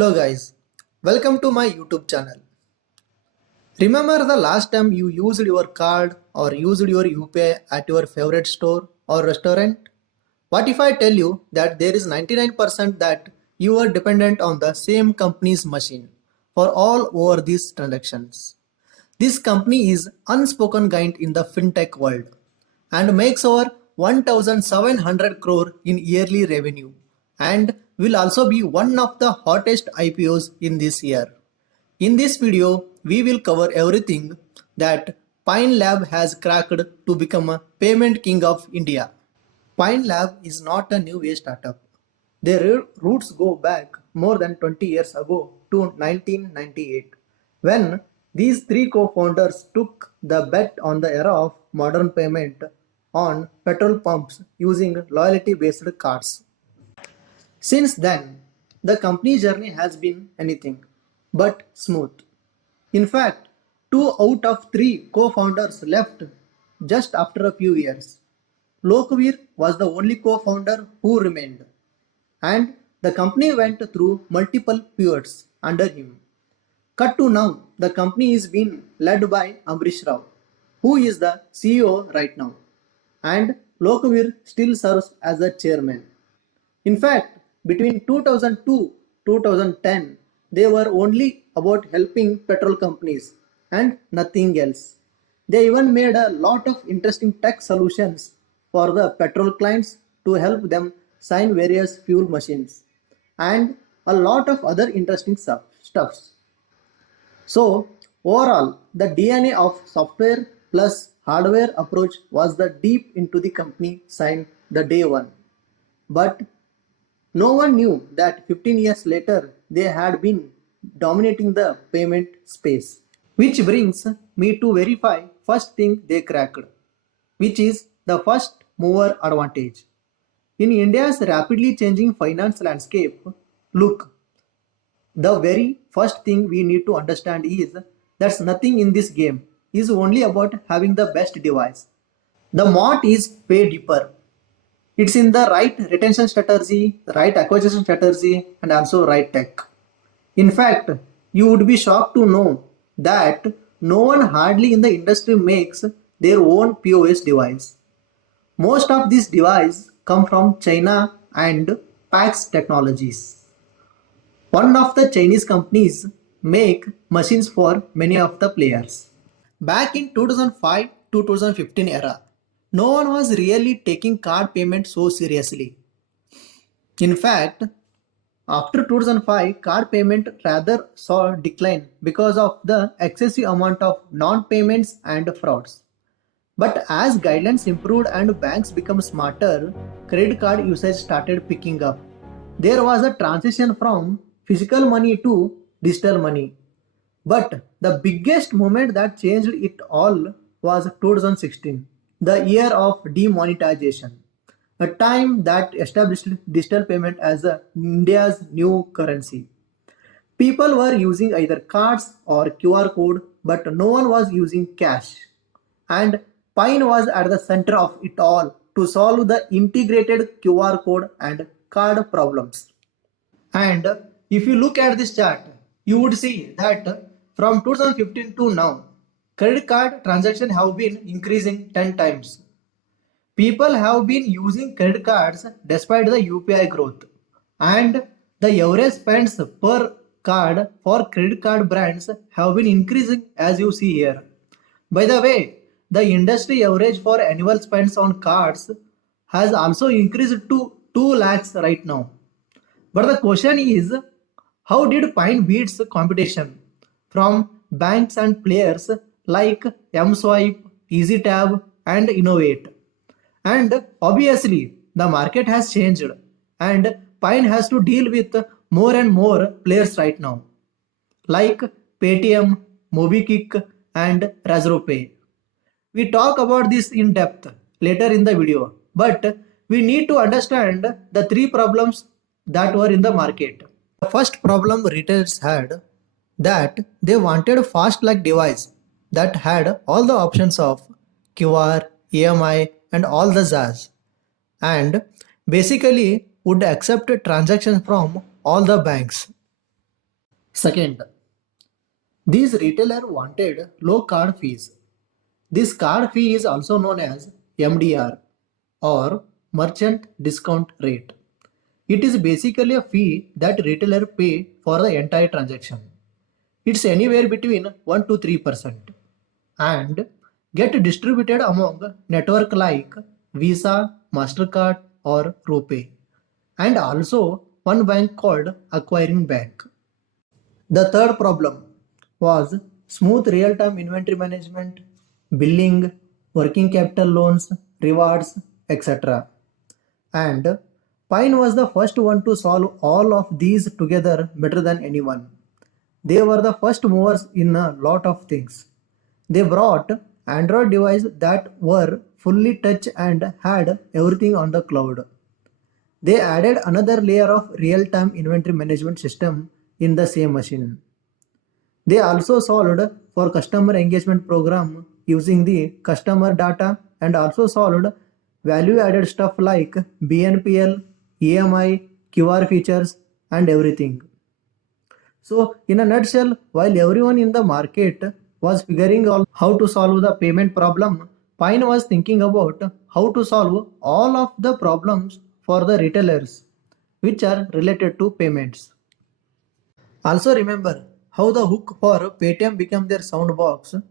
Hello guys, welcome to my YouTube channel. Remember the last time you used your card or used your UPI at your favorite store or restaurant? What if I tell you that there is 99% that you are dependent on the same company's machine for all over these transactions? This company is unspoken giant in the fintech world and makes over 1700 crore in yearly revenue and will also be one of the hottest IPOs in this year. In this video, we will cover everything that Pine Lab has cracked to become a payment king of India. Pine Lab is not a new age startup. Their roots go back more than 20 years ago to 1998, when these three co-founders took the bet on the era of modern payment on petrol pumps using loyalty-based cards. Since then, the company journey has been anything but smooth. In fact, two out of three co-founders left just after a few years. Lokveer was the only co-founder who remained, and the company went through multiple pivots under him. Cut to now, the company is being led by Amrish Rao, who is the CEO right now, and Lokveer still serves as the chairman. In fact, between 2002 2010, they were only about helping petrol companies and nothing else. They even made a lot of interesting tech solutions for the petrol clients to help them sign various fuel machines and a lot of other interesting stuffs. So, overall, the DNA of software plus hardware approach was the deep into the company signed the day one. But no one knew that 15 years later they had been dominating the payment space. Which brings me to verify first thing they cracked, which is the first mover advantage. In India's rapidly changing finance landscape, look, the very first thing we need to understand is that nothing in this game is only about having the best device. The moat is way deeper. It's in the right retention strategy, right acquisition strategy, and also right tech. In fact, you would be shocked to know that no one hardly in the industry makes their own POS device. Most of these devices come from China and PAX technologies. One of the Chinese companies make machines for many of the players. Back in 2005 to 2015 era, no one was really taking card payment so seriously. In fact, after 2005, card payment rather saw decline because of the excessive amount of non-payments and frauds. But as guidelines improved and banks became smarter, credit card usage started picking up. There was a transition from physical money to digital money. But the biggest moment that changed it all was 2016, the year of demonetization, a time that established digital payment as India's new currency. People were using either cards or QR code, but no one was using cash. And Pine was at the center of it all to solve the integrated QR code and card problems. And if you look at this chart, you would see that from 2015 to now, credit card transactions have been increasing 10 times. People have been using credit cards despite the UPI growth, and the average spends per card for credit card brands have been increasing as you see here. By the way, the industry average for annual spends on cards has also increased to 2 lakhs right now. But the question is, how did Pine beats competition from banks and players like MSwipe, EasyTab, and Innovate? And obviously, the market has changed, and Pine has to deal with more and more players right now, like Paytm, MobiKwik, and RazoroPay. We talk about this in depth later in the video, but we need to understand the three problems that were in the market. The first problem retailers had that they wanted a fast like device that had all the options of QR, EMI and all the jazz, and basically would accept transactions from all the banks. Second, these retailers wanted low card fees. This card fee is also known as MDR or merchant discount rate. It is basically a fee that retailer pay for the entire transaction. It's anywhere between 1 to 3% and get distributed among network like Visa, Mastercard or RuPay and also one bank called acquiring bank. The third problem was smooth real-time inventory management, billing, working capital loans, rewards, etc. And Pine was the first one to solve all of these together better than anyone. They were the first movers in a lot of things. They brought Android devices that were fully touch and had everything on the cloud. They added another layer of real-time inventory management system in the same machine. They also solved for customer engagement program using the customer data and also solved value added stuff like BNPL, EMI, QR features and everything. So in a nutshell, while everyone in the market was figuring out how to solve the payment problem, Pine was thinking about how to solve all of the problems for the retailers which are related to payments. Also remember how the hook for Paytm became their soundbox.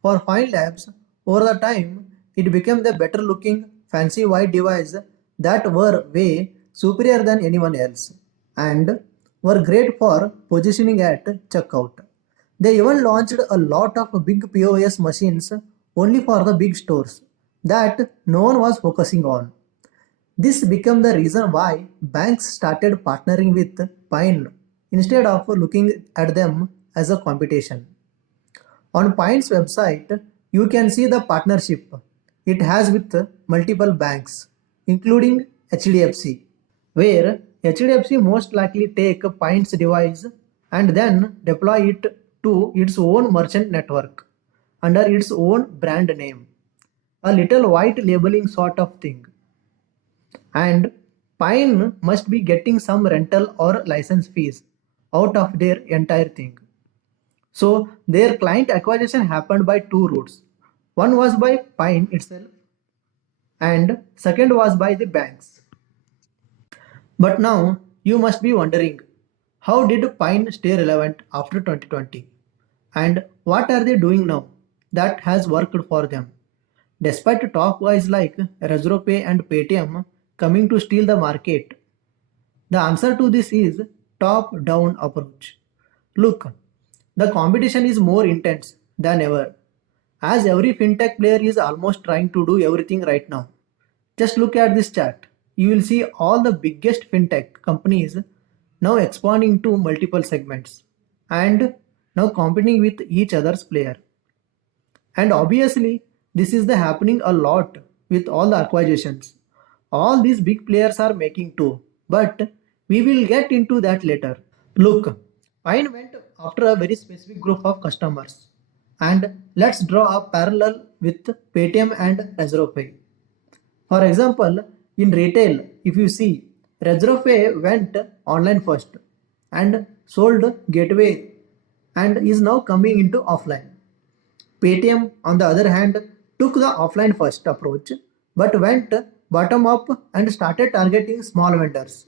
For Fine Labs, over the time, it became the better looking, fancy white device that were way superior than anyone else and were great for positioning at checkout. They even launched a lot of big POS machines only for the big stores that no one was focusing on. This became the reason why banks started partnering with Pine instead of looking at them as a competition. On Pine's website, you can see the partnership it has with multiple banks, including HDFC, where HDFC most likely take Pine's device and then deploy it to its own merchant network under its own brand name. A little white labeling sort of thing. And Pine must be getting some rental or license fees out of their entire thing. So their client acquisition happened by two routes. One was by Pine itself and second was by the banks. But now you must be wondering, how did Pine stay relevant after 2020? And what are they doing now that has worked for them? Despite top guys like ResroPay and Paytm coming to steal the market, the answer to this is top-down approach. Look, the competition is more intense than ever, as every fintech player is almost trying to do everything right now. Just look at this chart. You will see all the biggest fintech companies now expanding to multiple segments and now competing with each other's player. And obviously, this is the happening a lot with all the acquisitions. All these big players are making too, but we will get into that later. Look, Pine went after a very specific group of customers. And let's draw a parallel with Paytm and ResroPay. For example, in retail, if you see, ResroPay went online first and sold gateway and is now coming into offline. Paytm, on the other hand, took the offline first approach but went bottom up and started targeting small vendors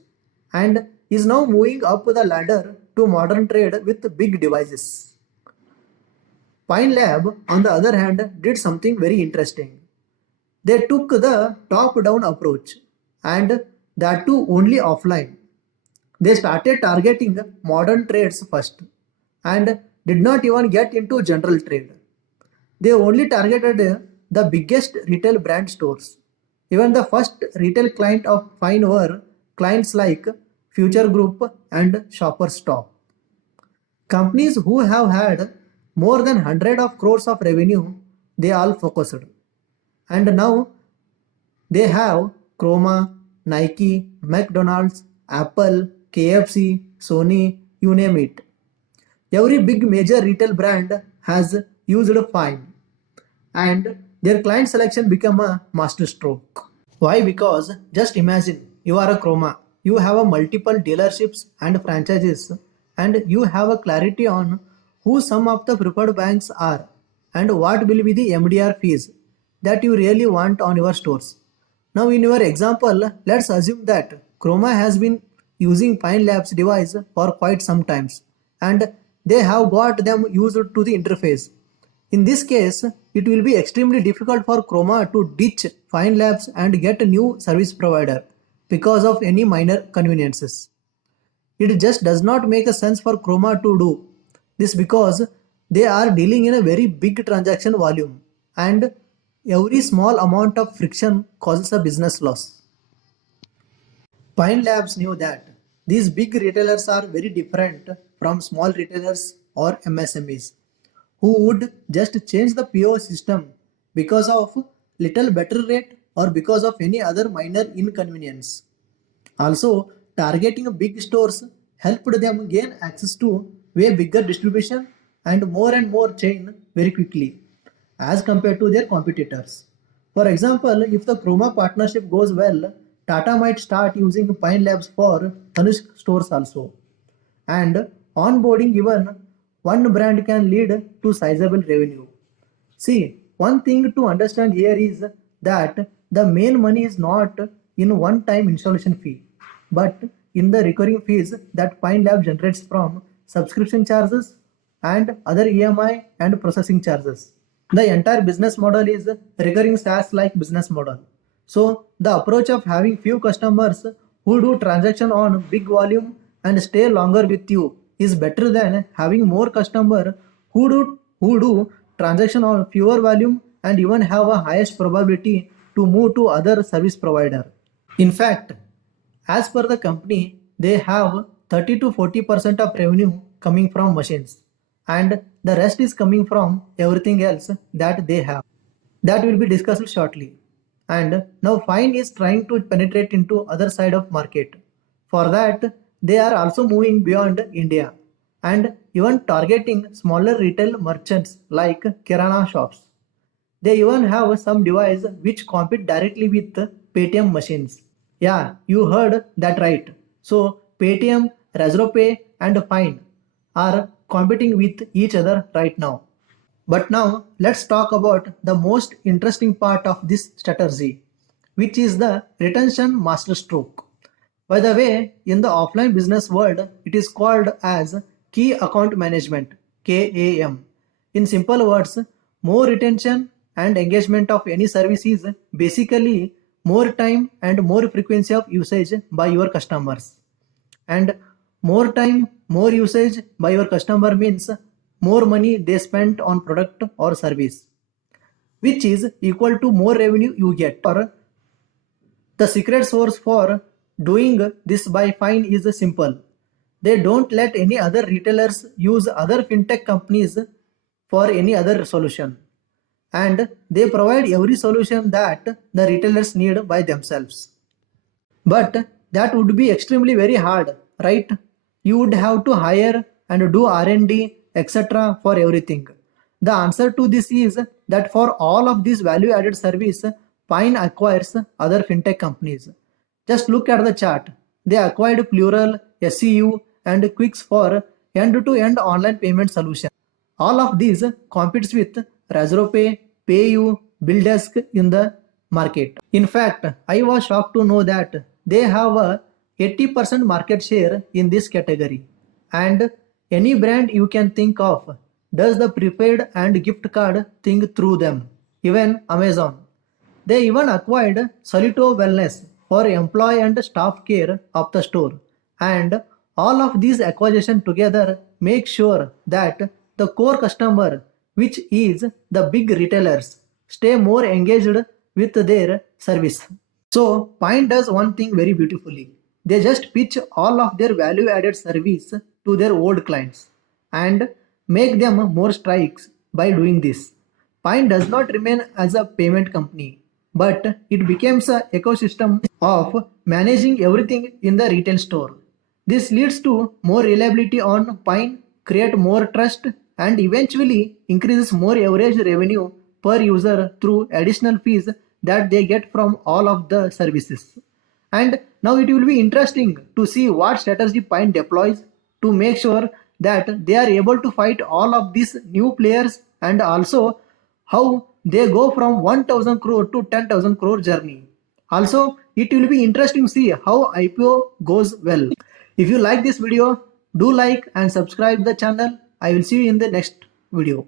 and is now moving up the ladder to modern trade with big devices. Pine Lab, on the other hand, did something very interesting. They took the top down approach and that too only offline. They started targeting modern trades first and did not even get into general trade. They only targeted the biggest retail brand stores. Even the first retail client of Fine were clients like Future Group and Shoppers Stop. Companies who have had more than 100 of crores of revenue, they all focused. And now they have Chroma, Nike, McDonald's, Apple, KFC, Sony, you name it. Every big major retail brand has used Fine and their client selection become a masterstroke. Why? Because just imagine you are a Chroma. You have a multiple dealerships and franchises and you have a clarity on who some of the preferred banks are and what will be the MDR fees that you really want on your stores. Now in your example, let's assume that Chroma has been using Pine Labs device for quite some times and they have got them used to the interface. In this case, it will be extremely difficult for Chroma to ditch Fine Labs and get a new service provider because of any minor conveniences. It just does not make a sense for Chroma to do this because they are dealing in a very big transaction volume and every small amount of friction causes a business loss. Pine Labs knew that these big retailers are very different from small retailers or MSMEs who would just change the PO system because of little better rate or because of any other minor inconvenience. Also, targeting big stores helped them gain access to way bigger distribution and more chain very quickly as compared to their competitors. For example, if the Chroma partnership goes well, Tata might start using Pine Labs for Tanishq stores also. And onboarding even one brand can lead to sizable revenue. See, one thing to understand here is that the main money is not in one time installation fee, but in the recurring fees that Pine Lab generates from subscription charges and other EMI and processing charges. The entire business model is recurring SaaS like business model. So the approach of having few customers who do transaction on big volume and stay longer with you is better than having more customer who do transaction on fewer volume and even have a highest probability to move to other service provider. In fact, as per the company, they have 30 to 40% of revenue coming from machines and the rest is coming from everything else that they have. That will be discussed shortly. And now Fine is trying to penetrate into other side of market. For that, they are also moving beyond India and even targeting smaller retail merchants like Kirana shops. They even have some device which compete directly with Paytm machines. Yeah, you heard that right. So Paytm, Razorpay and Fine are competing with each other right now. But now let's talk about the most interesting part of this strategy, which is the retention masterstroke. By the way, in the offline business world, it is called as key account management (KAM). In simple words, more retention and engagement of any service is basically more time and more frequency of usage by your customers. And more time, more usage by your customer means more money they spent on product or service, which is equal to more revenue you get. Or the secret source for doing this by Fine is simple. They don't let any other retailers use other fintech companies for any other solution. And they provide every solution that the retailers need by themselves. But that would be extremely very hard, right? You would have to hire and do R&D, etc. for everything. The answer to this is that for all of this value added service, Pine acquires other fintech companies. Just look at the chart. They acquired Plural, SEU, and Quix for end-to-end online payment solution. All of these competes with Razorpay, PayU, BillDesk in the market. In fact, I was shocked to know that they have a 80% market share in this category. And any brand you can think of does the prepaid and gift card thing through them. Even Amazon. They even acquired Solito Wellness for employee and staff care of the store. And all of these acquisitions together make sure that the core customer, which is the big retailers, stay more engaged with their service. So Pine does one thing very beautifully. They just pitch all of their value added service to their old clients and make them more strikes by doing this. Pine does not remain as a payment company, but it becomes an ecosystem of managing everything in the retail store. This leads to more reliability on Pine, create more trust, and eventually increases more average revenue per user through additional fees that they get from all of the services. And now it will be interesting to see what strategy Pine deploys. to make sure that they are able to fight all of these new players, and also how they go from 1000 crore to 10,000 crore journey. Also, it will be interesting to see how IPO goes well. If you like this video, do like and subscribe the channel. I will see you in the next video.